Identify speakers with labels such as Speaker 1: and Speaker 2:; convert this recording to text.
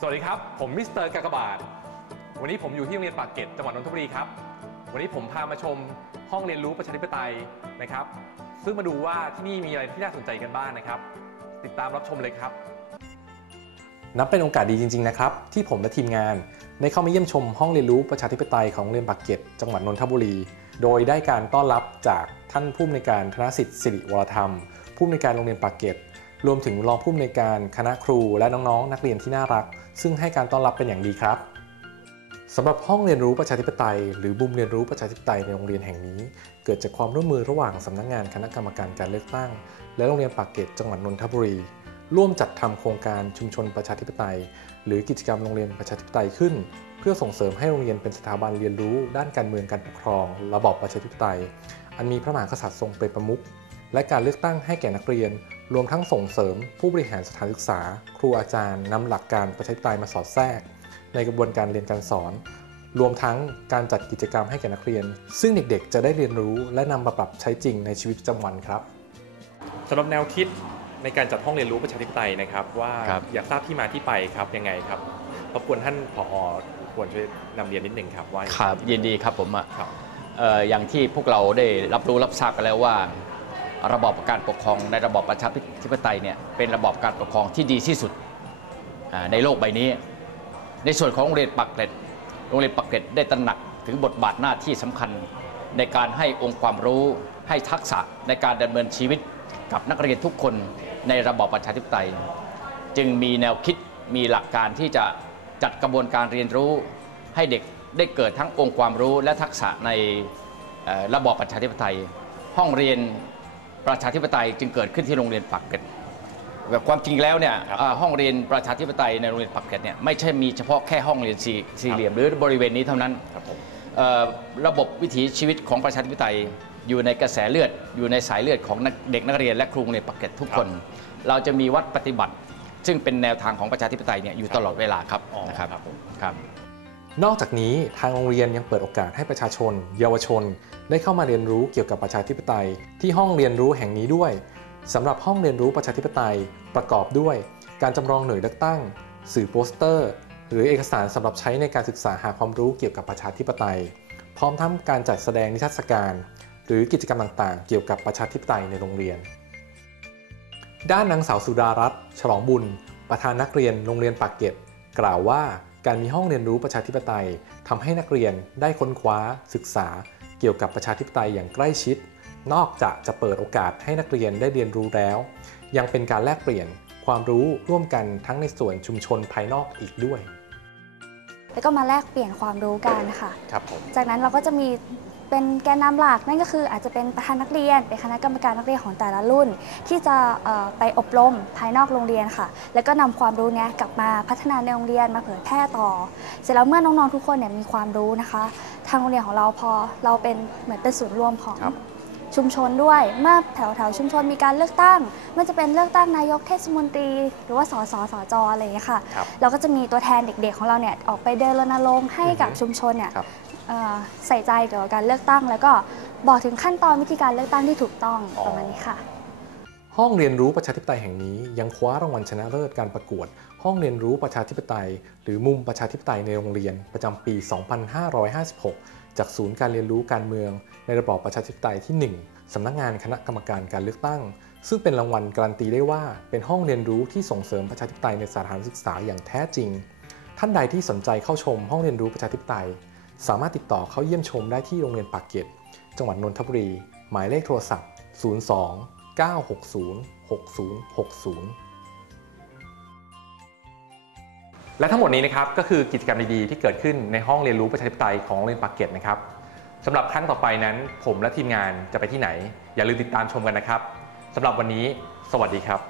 Speaker 1: สวัสดีครับ ผมมิสเตอร์กากบาท วันนี้ผมอยู่ที่โรงเรียนปากเกร็ดจังหวัดนนทบุรีครับ วันนี้ผมพามาชมห้องเรียนรู้ประชาธิปไตยนะครับ ซึ่งมาดูว่าที่นี่มีอะไรที่น่าสนใจกันบ้างนะครับ ติดตามรับชมเลยครับ นับเป็นโอกาสดีจริง ๆ นะครับ ที่ผมและทีมงานได้เข้ามาเยี่ยมชมห้องเรียนรู้ประชาธิปไตยของโรงเรียนปากเกร็ดจังหวัดนนทบุรี โดยได้การต้อนรับจากท่านผู้อำนวยการคณะสิทธิ์สิริวรธรรม ผู้อำนวยการโรงเรียนปากเกร็ดรวมถึงรองผู้อำนวยการคณะครูและน้องๆ นักเรียนที่น่ารัก ซึ่งให้การต้อนรับเป็นอย่างดีครับสำหรับห้องเรียนรู้ประชาธิปไตย หรือบุมเรียนรู้ประชาธิปไตยในโรงเรียนแห่งนี้ เกิดจากความร่วมมือระหว่างสำนักงานคณะกรรมการการเลือกตั้ง และโรงเรียนปากเกร็ดจังหวัดนนทบุรี ร่วมจัดทำโครงการชุมชนประชาธิปไตย หรือกิจกรรมโรงเรียนประชาธิปไตยขึ้น เพื่อส่งเสริมให้โรงเรียนเป็นสถาบันเรียนรู้ ด้านการเมืองการปกครอง ระบอบประชาธิปไตย อันมีพระมหากษัตริย์ทรงเป็นประมุขและการเลือกตั้งให้แก่นักเรียน รวมทั้งส่งเสริมผู้บริหารสถานศึกษา ครูอาจารย์นำหลักการประชาธิปไตยมาสอดแทรก ในกระบวนการเรียนการสอน รวมทั้งการจัดกิจกรรมให้แก่นักเรียน ซึ่งเด็กๆ จะได้เรียนรู้และนำมาปรับใช้จริงในชีวิตประจำวันครับสำหรับแนวคิดในการจัดห้องเรียนรู้ประชาธิปไตยนะครับ ว่า
Speaker 2: ครับ
Speaker 1: อยากทราบที่มาที่ไปครับยังไงครับรบกวนท่านผอควรช่วยนำเรียนนิดนึงครับว่า
Speaker 2: ครับยินดีครับผมอะ
Speaker 1: ครับ
Speaker 2: เอ่ออย่างที่พวกเราได้รับรู้รับทราบกันแล้วว่า ระบอบการปกครองในระบอบประชาธิปไตยเนี่ยเป็นระบอบการปกครองที่ดีที่สุดในโลกใบนี้ ในส่วนของโรงเรียนปักเกร็ดโรงเรียนปักเกร็ดได้ตระหนักถึงบทบาทหน้าที่สำคัญ ในการให้องค์ความรู้ให้ทักษะในการดำเนินชีวิตกับนักเรียนทุกคนในระบอบประชาธิปไตย จึงมีแนวคิดมีหลักการที่จะจัดกระบวนการเรียนรู้ ให้เด็กได้เกิดทั้งองค์ความรู้และทักษะในระบอบประชาธิปไตย ห้องเรียน ประชาธิปไตยจึงเกิดขึ้นที่โรงเรียนปากเกร็ดแบบความจริงแล้วเนี่ย
Speaker 1: ครับ
Speaker 2: เอ่อห้องเรียนประชาธิปไตยในโรงเรียนปากเกร็ดเนี่ยไม่ใช่มีเฉพาะแค่ห้องเรียนสี่สี่เหลี่ยมหรือบริเวณนี้เท่านั้น
Speaker 1: ครับผม
Speaker 2: เอ่อระบบวิถีชีวิตของประชาธิปไตยอยู่ในกระแสเลือดอยู่ในสายเลือดของนักเด็กนักเรียนและครูโรงเรียนปากเกร็ดทุกคน เราจะมีวัดปฏิบัติ ซึ่งเป็นแนวทางของประชาธิปไตยเนี่ยอยู่ตลอดเวลาครับ
Speaker 1: อ๋อ
Speaker 2: นะครับ
Speaker 1: ครับผม
Speaker 2: ครับ
Speaker 1: นอกจากนี้ทางโรงเรียนยังเปิดโอกาสให้ประชาชน เยาวชน ได้เข้ามาเรียนรู้เกี่ยวกับประชาธิปไตย ที่ห้องเรียนรู้แห่งนี้ด้วยสำหรับห้องเรียนรู้ประชาธิปไตย ประกอบด้วย การจำลองหน่วยเลือกตั้ง สื่อโปสเตอร์ หรือเอกสารสำหรับใช้ในการศึกษาหาความรู้เกี่ยวกับประชาธิปไตย พร้อมทั้งการจัดแสดงนิทรรศการ หรือกิจกรรมต่างๆ เกี่ยวกับประชาธิปไตยในโรงเรียน ด้านนางสาวสุดารัตน์ฉลองบุญ ประธานนักเรียนโรงเรียนปากเกร็ดกล่าวว่า การมีห้องเรียนรู้ประชาธิปไตยทำให้นักเรียนได้ค้นคว้าศึกษา เกี่ยวกับประชาธิปไตยอย่างใกล้ชิด นอกจากจะเปิดโอกาสให้นักเรียนได้เรียนรู้แล้ว ยังเป็นการแลกเปลี่ยนความรู้ร่วมกันทั้งในส่วนชุมชนภายนอกอีกด้วย
Speaker 3: แล้วก็มาแลกเปลี่ยนความรู้กันค่ะ
Speaker 1: ครับผม
Speaker 3: จากนั้นเราก็จะมี เป็นแกนนำหลักนั่นก็คืออาจจะเป็นประธานนักเรียน เป็นคณะกรรมการนักเรียนของแต่ละรุ่น ที่จะเอ่อไปอบรมภายนอกโรงเรียนค่ะ แล้วก็นำความรู้เนี้ยกลับมาพัฒนาในโรงเรียนมาเผยแพร่ต่อ เสร็จแล้วเมื่อน้องๆทุกคนเนี่ยมีความรู้นะคะ ทางโรงเรียนของเราพอเราเป็นเหมือนเป็นศูนย์รวมของ
Speaker 1: ครับ
Speaker 3: ชุมชนด้วย เมื่อแถวแถวๆชุมชนมีการเลือกตั้งไม่ว่าจะเป็นเลือกตั้งนายกเทศมนตรี หรือว่าสสสจอะไรอย่างเงี้ยค่ะ
Speaker 1: ครับ
Speaker 3: เราก็จะมีตัวแทนเด็กๆของเราเนี่ยออกไปเดินรณรงค์ให้กับ
Speaker 1: อือฮึ
Speaker 3: ชุมชนเนี่ย
Speaker 1: ครับ
Speaker 3: เอ่อ ใส่ใจเกี่ยวกับการเลือกตั้ง แล้วก็บอกถึงขั้นตอนวิธีการเลือกตั้งที่ถูกต้อง
Speaker 1: อ๋อ
Speaker 3: ประมาณนี้ค่ะ
Speaker 1: ห้องเรียนรู้ประชาธิปไตยแห่งนี้ ยังคว้ารางวัลชนะเลิศการประกวด ห้องเรียนรู้ประชาธิปไตย หรือมุมประชาธิปไตยในโรงเรียนประจำปี 2556 จากศูนย์การเรียนรู้การเมือง ในระบอบประชาธิปไตยที่ 1 สำนักงานคณะกรรมการการเลือกตั้ง ซึ่งเป็นรางวัลการันตีได้ว่า เป็นห้องเรียนรู้ที่ส่งเสริมประชาธิปไตยในสถานศึกษาอย่างแท้จริง ท่านใดที่สนใจเข้าชมห้องเรียนรู้ประชาธิปไตย สามารถติดต่อเข้าเยี่ยมชมได้ที่โรงเรียนปากเกร็ด จังหวัดนนทบุรี หมายเลขโทรศัพท์ 02 960 6060 และทั้งหมดนี้นะครับก็คือกิจกรรมดีๆ ที่เกิดขึ้นในห้องเรียนรู้ประชาธิปไตยของโรงเรียนปากเกร็ดนะครับสำหรับครั้งต่อไปนั้น ผมและทีมงานจะไปที่ไหน อย่าลืมติดตามชมกันนะครับสำหรับวันนี้ สวัสดีครับ